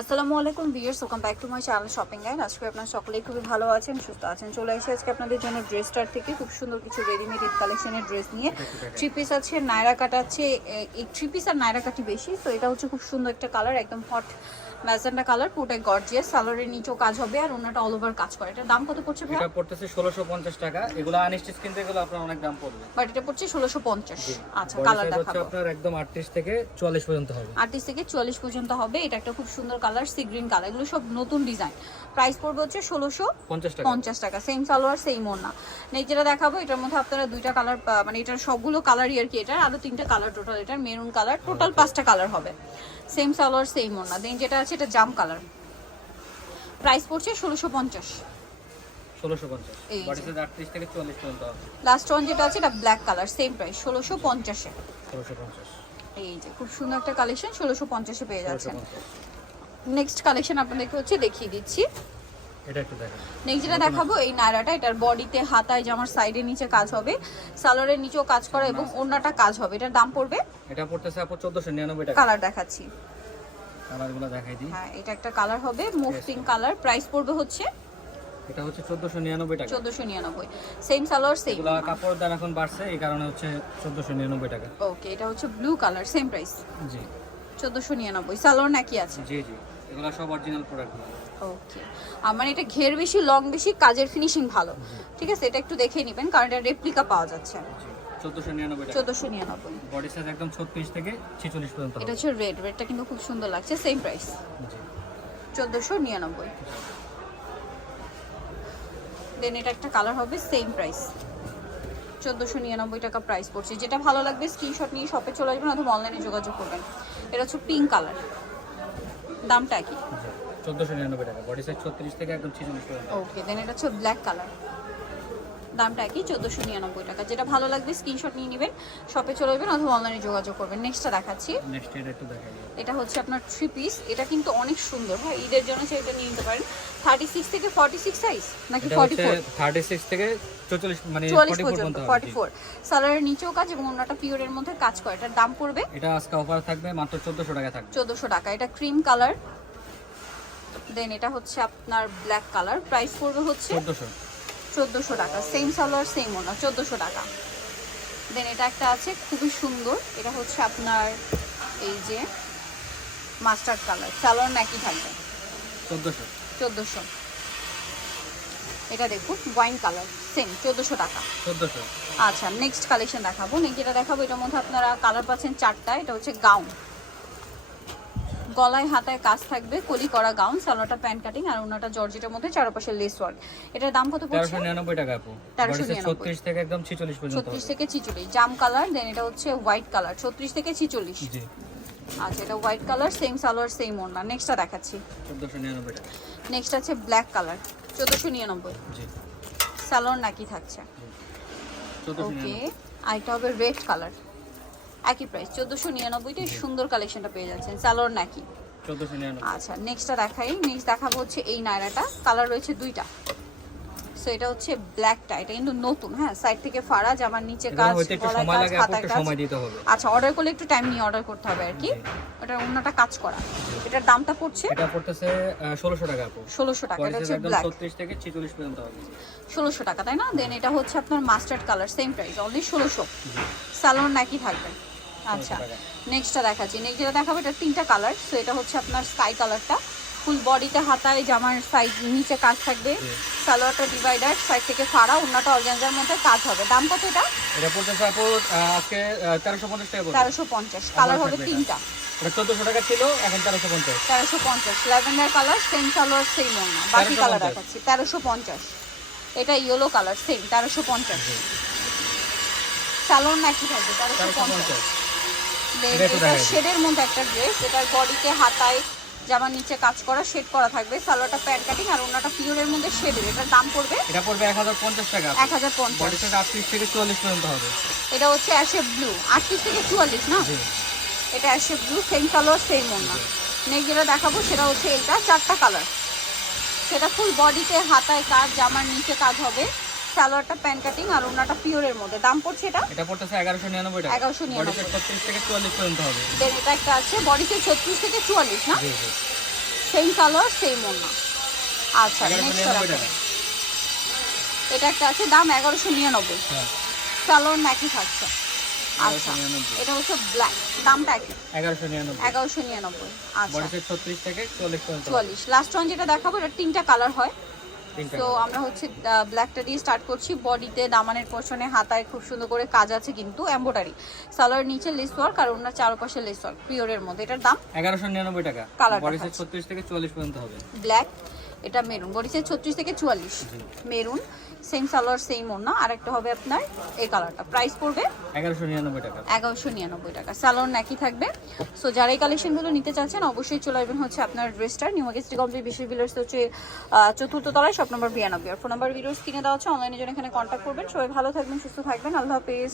আসসালামু আলাইকুম viewers welcome back to my channel shopping guide আজকে আপনার সকলেই খুবই ভালো আছেন, সুস্থ আছেন। চলে এসে আজকে আপনাদের জন্য ড্রেস স্টার থেকে, খুব সুন্দর কিছু রেডিমেড ঈদ কালেকশনের ড্রেস নিয়ে। থ্রি পিস আছে নায়রা কাট আছে এই থ্রি পিস আর নায়রা কাটি বেশি, তো এটা হচ্ছে খুব সুন্দর একটা কালার একদম হট ম্যাজেন্ডা কালার পুরোটাই গর্জিয়াস সালোয়ারের নিচেও কাজ হবে আর ওনাটা অল ওভার কাজ করে। এটার দাম কত পড়ছে ভাই এটা পড়তেছে ষোলোশো পঞ্চাশ টাকা। এগুলো আনস্টিচ কিনতে গেলে আপনার অনেক দাম পড়বে। বাট এটা পড়ছে ষোলোশো পঞ্চাশ। আচ্ছা Body কালার size হচ্ছে আপনার একদম আটত্রিশ থেকে চুয়াল্লিশ পর্যন্ত হবে। আটত্রিশ থেকে চুয়াল্লিশ পর্যন্ত হবে। এটা একটা খুব সুন্দর কালার সি গ্রিন কালার এগুলো সব নতুন ডিজাইন প্রাইস পড়বে হচ্ছে ষোলোশো পঞ্চাশ টাকা। পঞ্চাশ টাকা। সেম সালোয়ার সেম ওড়না নেই যেটা দেখাবো এটার মধ্যে আপনারা দুইটা কালার মানে এটার সবগুলো কালারই আর কি এটার। আরও তিনটা কালার টোটাল এটার মেরুন কালার টোটাল পাঁচটা কালার হবে। সেম সালোয়ার সেম ওড়না দেন যেটা আছে এটা জাম কালার। প্রাইস পড়ছে ষোলোশো পঞ্চাশ। লাস্ট ওয়ান যেটা আছে এটা ব্ল্যাক কালার সেম প্রাইস ষোলোশো পঞ্চাশে। এই যে খুব সুন্দর একটা কালেকশন ষোলোশো পঞ্চাশে পেয়ে যাচ্ছেন। নেক্সট কালেকশন আপনাদেরকে হচ্ছে দেখিয়ে দিচ্ছি। নেক্সট যেটা দেখাবো এই নায়রাটা এটার বডিতে হাতায় জামার সাইডে নিচে কাজ হবে সালোয়ারের নিচেও কাজ করা এবং ওড়নাটা কাজ হবে এটার দাম পড়বে এটা পড়তেছে আপু টাকা। কালার দেখাচ্ছি। কালারগুলো দেখাই দিই। হ্যাঁ এটা একটা কালার হবে মুভ পিঙ্ক কালার। প্রাইস পড়বে হচ্ছে এটা হচ্ছে চোদ্দশো নিরানব্বই টাকা। চোদ্দশো নিরানব্বই। সেম সালোয়ার সেম এগুলো কাপড় দাম এখন বাড়ছে এই কারণে হচ্ছে চোদ্দশো নিরানব্বই টাকা। ওকে এটা হচ্ছে ব্লু কালার সেম প্রাইস জি। চোদ্দশো নিরানব্বই সালোয়ার নাকি আছে। জি জি। এগুলো সব অরিজিনাল প্রোডাক্টগুলো ওকে আমার এটা ঘের বেশি লং বেশি কাজের ফিনিশিং ভালো। ঠিক আছে? এটা একটু দেখে নেবেন কারণ এটা রেপ্লিকা পাওয়া যাচ্ছে। জি চোদ্দশো নিরানব্বই নিরানব্বই। বডি সাইজ একদম ছত্রিশ থেকে ছেচল্লিশ পর্যন্ত এটা হচ্ছে রেড রেডটা কিন্তু খুব সুন্দর লাগছে সেম প্রাইস জি। চোদ্দোশো নিরানব্বই। দেন এটা একটা কালার হবে সেম প্রাইস চোদ্দোশো নিরানব্বই টাকা প্রাইস পড়ছে। যেটা ভালো লাগবে স্ক্রিনশট নিয়ে শপে চলে আসবেন অথবা অনলাইনে যোগাযোগ করবেন। এটা হচ্ছে পিঙ্ক কালার দামটা কি চোদ্দশো নিরানব্বই টাকা। বডি সাইজ থেকে একদম ছেচল্লিশ পর্যন্ত ওকে দেন এটা হচ্ছে ব্ল্যাক কালার দামটা একই চোদ্দোশো নিরানব্বই টাকা। যেটা ভালো লাগবে স্ক্রিনশট নিয়ে নেবেন শপে চলে আসবেন অথবা অনলাইনে যোগাযোগ করবেন। নেক্সটটা দেখাচ্ছি। এটা। এটা হচ্ছে আপনার থ্রি পিস এটা কিন্তু অনেক সুন্দর। হ্যাঁ ঈদের জন্য সেটা নিয়ে নিতে পারেন। থার্টি সিক্স থেকে ফর্টি সিক্স সাইজ নাকি এটা ফর্টি ফোর থার্টি সিক্স থেকে মানে পর্যন্ত ফর্টি ফোর সালোয়ারের নিচেও কাজ এবং অন্যটা পিওরের মধ্যে কাজ করে। এটার দাম পড়বে? এটা আজকে অফার থাকবে মাত্র চোদ্দশো টাকা থাকবে। চোদ্দোশো টাকা। এটা ক্রিম কালার দেন এটা হচ্ছে আপনার ব্ল্যাক কালার প্রাইস পড়বে হচ্ছে চোদ্দোশো টাকা। সেম সালোয়ার সেম ওনা চোদ্দোশো টাকা। দেন এটা একটা আছে খুবই সুন্দর। এটা হচ্ছে আপনার এই যে মাস্টার্ড কালার সালোয়ার নাকি থাকবে। চোদ্দশো? চোদ্দোশো। এটা দেখুন ওয়াইন কালার সেম চোদ্দোশো টাকা। চোদ্দশো? আচ্ছা নেক্সট কালেকশন দেখাবো। নেক্সট যেটা দেখাবো এটার মধ্যে আপনারা কালার পাচ্ছেন চারটা এটা হচ্ছে গাউন গলায় হাতায় কাজ থাকবে কলি করা গাউন সালোয়ারটা প্যান্ট কাটিং আর ওনাটা জর্জেটের মধ্যে চারপাশে লেস ওয়ার্ক এটার দাম কত পড়ছে? তেরোশো নিরানব্বই টাকা আপু। 1399 ছত্রিশ থেকে একদম ছিচল্লিশ পর্যন্ত ছত্রিশ হবে। থেকে ছিচল্লিশ। জাম কালার দেন এটা হচ্ছে হোয়াইট কালার ছত্রিশ থেকে ছিচল্লিশ। জি। আচ্ছা এটা white colour same salwar same ওড়না। নেক্সটটা দেখাচ্ছি। চোদ্দশো নিরানব্বই টাকা। নেক্সট আছে ব্ল্যাক কালার চোদ্দোশো নিরানব্বই। জি। সালোয়ার নাকি থাকছে? ওকে আইটা হবে রেড কালার একই প্রাইস চোদ্দোশো নিরানব্বইতে সুন্দর কালেকশনটা পেয়ে যাচ্ছেন সালোয়ার নাকি? আচ্ছা নেক্সটটা দেখাই। নেক্সট দেখাবো হচ্ছে এই নায়রাটা কালার রয়েছে দুইটা। সো এটা হচ্ছে ব্ল্যাকটা এটা কিন্তু নতুন হ্যাঁ সাইড থেকে ফাড়া জামার নিচে কাজ সময় কাজ আচ্ছা অর্ডার করলে একটু টাইম নিয়ে অর্ডার করতে হবে আর কি। এটা অন্যটা কাজ করা। এটার দামটা পড়ছে? এটা পড়তেছে ষোলোশো টাকা আপু। ষোলোশো টাকা এটা হচ্ছে ব্ল্যাক ছত্রিশ থেকে ছিচল্লিশ পর্যন্ত হবে। ষোলোশো টাকা তাই না? দেন এটা হচ্ছে আপনার mustard colour same price only ষোলোশো। সালোয়ার নাকি থাকবে? আচ্ছা নেক্সটটা দেখাচ্ছি। নেক্সট যেটা দেখাবো এটা তিনটা কালার সো এটা হচ্ছে আপনার স্কাই কালারটা ফুল বডিতে হাতায় জামার সাইজ নিচে কাজ থাকবে। সালোয়ারটা ডিভাইডার সাইড থেকে ফাড়া অন্যটা অর্গানজার মধ্যে কাজ হবে। দাম কত এটা? এটা কালার হবে তিনটা। তেরোশো পঞ্চাশ। কালার সালোয়ার বাকি কালার দেখাচ্ছি। 1350 এটা ইয়েলো কালার সেম নাকি থাকবে শেডের মধ্যে একটা ড্রেস এটার বডিতে হাতায় জামার নিচে কাজ করা শেড করা থাকবে। সালোয়ারটা প্যান্ট কাটিং আর ওনাটা পিওরের মধ্যে শেডের এটার দাম পড়বে এটা পড়বে এক হাজার পঞ্চাশ টাকা। এক হাজার পঞ্চাশ। বডি সাইজ আটত্রিশ থেকে চুয়াল্লিশ পর্যন্ত হবে। এটা হচ্ছে অ্যাশে ব্লু আটত্রিশ থেকে চুয়াল্লিশ না? জি। এটা ashy blue same colour same ওনা নেক্সট যেটা দেখাবো সেটা হচ্ছে এইটা চারটা কালার সেটা ফুল বডিতে হাতায় কাজ জামার নিচে কাজ হবে। সালোয়ারটা প্যান্ট কাটিং আর ওনাটা পিওরের মধ্যে। দাম পড়ছে এটা? এটা পড়তেছে এগারোশো নিরানব্বই টাকা। 1199 বডি সাইজ ছত্রিশ থেকে চুয়াল্লিশ পর্যন্ত হবে। দেন এটা একটা আছে বডিতে ছত্রিশ থেকে চুয়াল্লিশ না? জি জি। সেম কালার সেম ওনা আচ্ছা নেক্সট এটা একটা আছে দাম এগারোশো নিরানব্বই। হ্যাঁ। কালার নাকি থাকছে। আচ্ছা এটা হচ্ছে ব্ল্যাক দামটা কি এগারোশো নিরানব্বই। এগারোশো নিরানব্বই। আচ্ছা। বডিসের ছত্রিশ থেকে চল্লিশ পর্যন্ত চুয়াল্লিশ। লাস্ট ওয়ান যেটা দেখাবো এটা তিনটা কালার হয়। তো আমরা হচ্ছে ব্ল্যাকটা দিয়ে স্টার্ট করছি। বডিতে দামানের পোর্শনে হাতায় খুব সুন্দর করে কাজ আছে কিন্তু এম্বোটারি সালোয়ার নিচে লেস ওয়ার্ক আর ওনার চারপাশে লেস ওয়ার্ক পিওরের মধ্যে। এটার দাম এগারোশো নিরানব্বই টাকা। কালার ছত্রিশ থেকে চল্লিশ পর্যন্ত হবে। ব্ল্যাক এটা মেরুন। বডিসের ছত্রিশ থেকে চুয়াল্লিশ। মেরুন সেম সালোয়ার সেম ওনা আর একটা হবে আপনার এই কালারটা প্রাইস পড়বে এগারোশো নিরানব্বই টাকা। এগারোশো নিরানব্বই টাকা। সালোয়ার নাকি থাকবে। সো যারা এই কালেকশনগুলো নিতে চাচ্ছেন অবশ্যই চলে আসবেন হচ্ছে আপনার ড্রেসটার নিউ মার্কেট কমপ্লিট বিশ্ব ভিলার্স হচ্ছে চতুর্থ তলায় শপ নম্বর বিরানব্বই। আর ফোন নাম্বার ভিডিওস কিনে দেওয়া হচ্ছে অনলাইনে জন্য এখানে কন্ট্যাক্ট করবেন। সবাই ভালো থাকবেন সুস্থ থাকবেন। আল্লাহ হাফেজ।